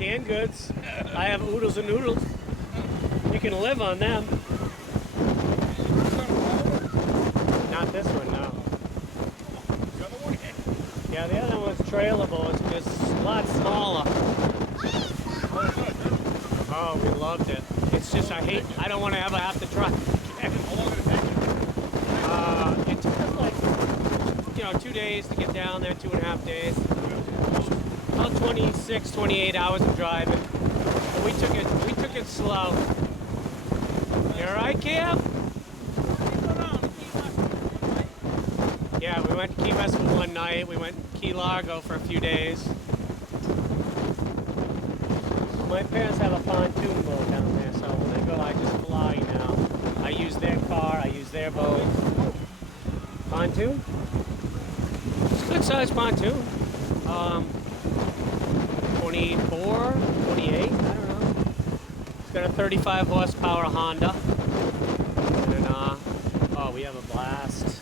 canned goods. I have oodles and noodles. You can live on them. Not this one, no. Yeah, the other one's trailable. It's just a lot smaller. Oh, we loved it. It's just I don't want to ever have to try again. How long did it take you? It took us like, 2 days to get down there, 2.5 days. About 26, 28 hours of driving. But we took it slow. You all right, Cam? Yeah, we went to Key West for one night. We went to Key Largo for a few days. My parents have a pontoon boat down there, so when I go, I just fly now. I use their car, I use their boat. Pontoon? It's a good sized pontoon. 24, 28, I don't know. It's got a 35 horsepower Honda. And, we have a blast.